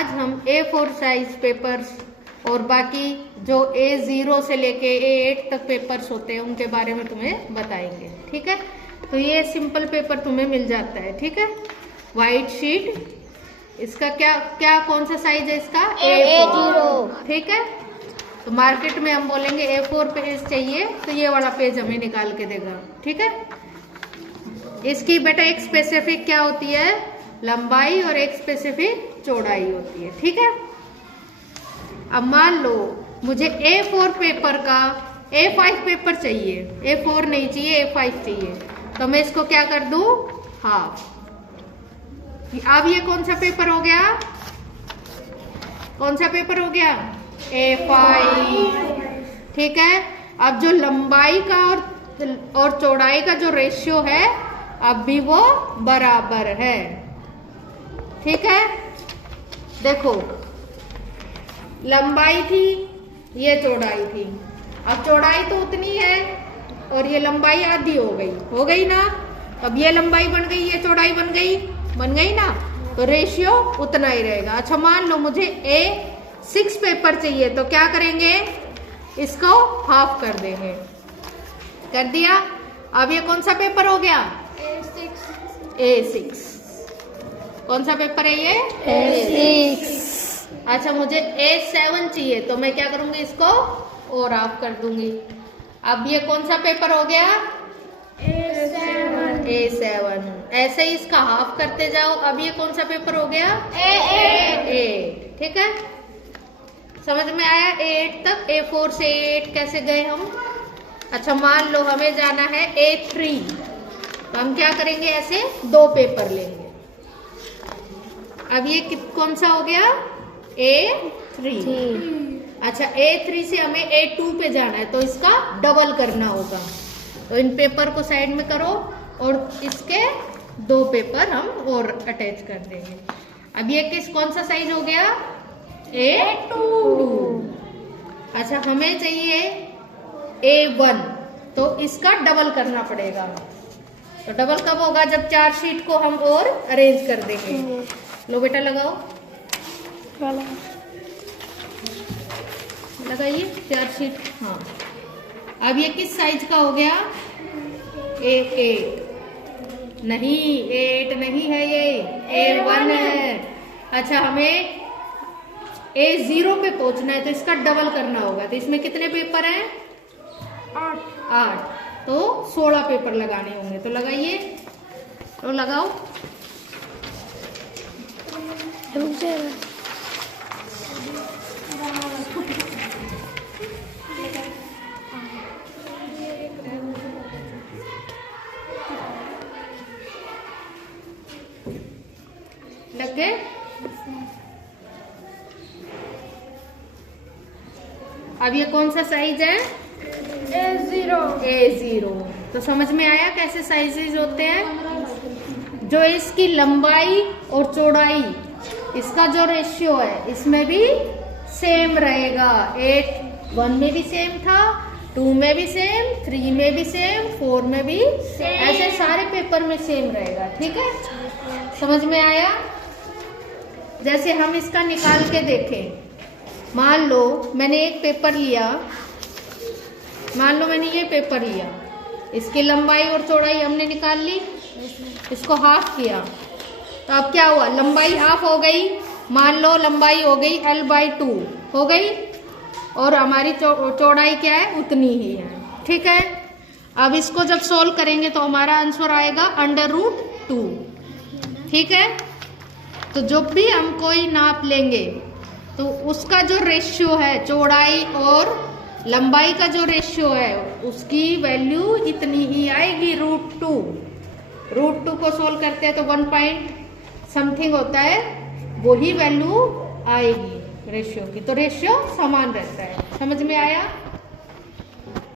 आज हम A4 size papers और बाकी जो A0 से लेके A8 तक पेपर्स होते हैं उनके बारे में तुम्हें बताएंगे। ठीक है, तो ये सिंपल पेपर तुम्हें मिल जाता है। ठीक है, व्हाइट शीट, इसका क्या कौन सा साइज है इसका? A4। ठीक है, तो मार्केट में हम बोलेंगे A4 पेज चाहिए तो ये वाला पेज हमें निकाल के देगा। ठीक है, इसकी बेटा एक स्पेसिफिक क्या होती है? लंबाई, और एक स्पेसिफिक चौड़ाई होती है। ठीक है, अब मान लो मुझे A4 पेपर का A5 पेपर चाहिए, A4 नहीं चाहिए, A5 चाहिए, तो मैं इसको क्या कर दूं? हाफ। अब ये कौन सा पेपर हो गया? कौन सा पेपर हो गया? A5। ठीक है, अब जो लंबाई का और चौड़ाई का जो रेशियो है अब भी वो बराबर है। ठीक है, देखो लंबाई थी, ये चौड़ाई थी। अब चौड़ाई तो उतनी है और ये लंबाई आधी हो गई ना। अब ये लंबाई बन गई, ये चौड़ाई बन गई ना, तो रेशियो उतना ही रहेगा। अच्छा, मान लो मुझे A6 पेपर चाहिए तो क्या करेंगे? इसको हाफ कर देंगे। कर दिया। अब ये कौन सा पेपर हो गया? A6। कौन सा पेपर है ये? A6। अच्छा, मुझे A7 चाहिए तो मैं क्या करूंगी? इसको और हाफ कर दूंगी। अब ये कौन सा पेपर हो गया? A7। ऐसे ही इसका हाफ करते जाओ। अब ये कौन सा पेपर हो गया? A8। ठीक है, समझ में आया? A8 तक। A4 से A8 कैसे गए हम? अच्छा, मान लो हमें जाना है A3, तो हम क्या करेंगे? ऐसे दो पेपर लेंगे। अब ये कौन सा हो गया? A3। अच्छा, A3 से हमें A2 पे जाना है तो इसका डबल करना होगा। तो इन पेपर को साइड में करो और इसके दो पेपर हम और अटैच कर देंगे। अब ये कौन सा साइज हो गया? A2। अच्छा, हमें चाहिए A1, तो इसका डबल करना पड़ेगा। तो डबल कब होगा? जब 4 शीट को हम और अरेंज कर देंगे। लो बेटा लगाओ, लगाइए 4 शीट। हाँ, अब ये किस साइज का हो गया? A8 नहीं, A8 नहीं है, ये A1 है। अच्छा, हमें A0 पे पहुंचना है तो इसका डबल करना होगा। तो इसमें कितने पेपर हैं? 8। तो 16 पेपर लगाने होंगे। तो लगाइए, तो लगाओ। लग गए? अब ये कौन सा साइज है? A0। तो समझ में आया कैसे साइजेज होते हैं? जो इसकी लंबाई और चौड़ाई, इसका जो रेशियो है इसमें भी सेम रहेगा। 1 में भी सेम था, 2 में भी सेम, 3 में भी सेम, 4 में भी सेम। ऐसे सारे पेपर में सेम रहेगा। ठीक है, समझ में आया? जैसे हम इसका निकाल के देखें, मान लो मैंने एक पेपर लिया, मान लो मैंने ये पेपर लिया, इसकी लंबाई और चौड़ाई हमने निकाल ली, इसको हाफ किया, तो अब क्या हुआ? लंबाई हाफ हो गई। मान लो लंबाई हो गई L/2 हो गई, और हमारी चौड़ाई क्या है? उतनी ही है। ठीक है, अब इसको जब सोल्व करेंगे तो हमारा आंसर आएगा √2। ठीक है, तो जब भी हम कोई नाप लेंगे तो उसका जो रेशियो है, चौड़ाई और लंबाई का जो रेशियो है, उसकी वैल्यू इतनी ही आएगी, √2। √2 को सोल्व करते हैं तो 1 पॉइंट समथिंग होता है, वही वैल्यू आएगी रेशियो की। तो रेशियो समान रहता है। समझ में आया?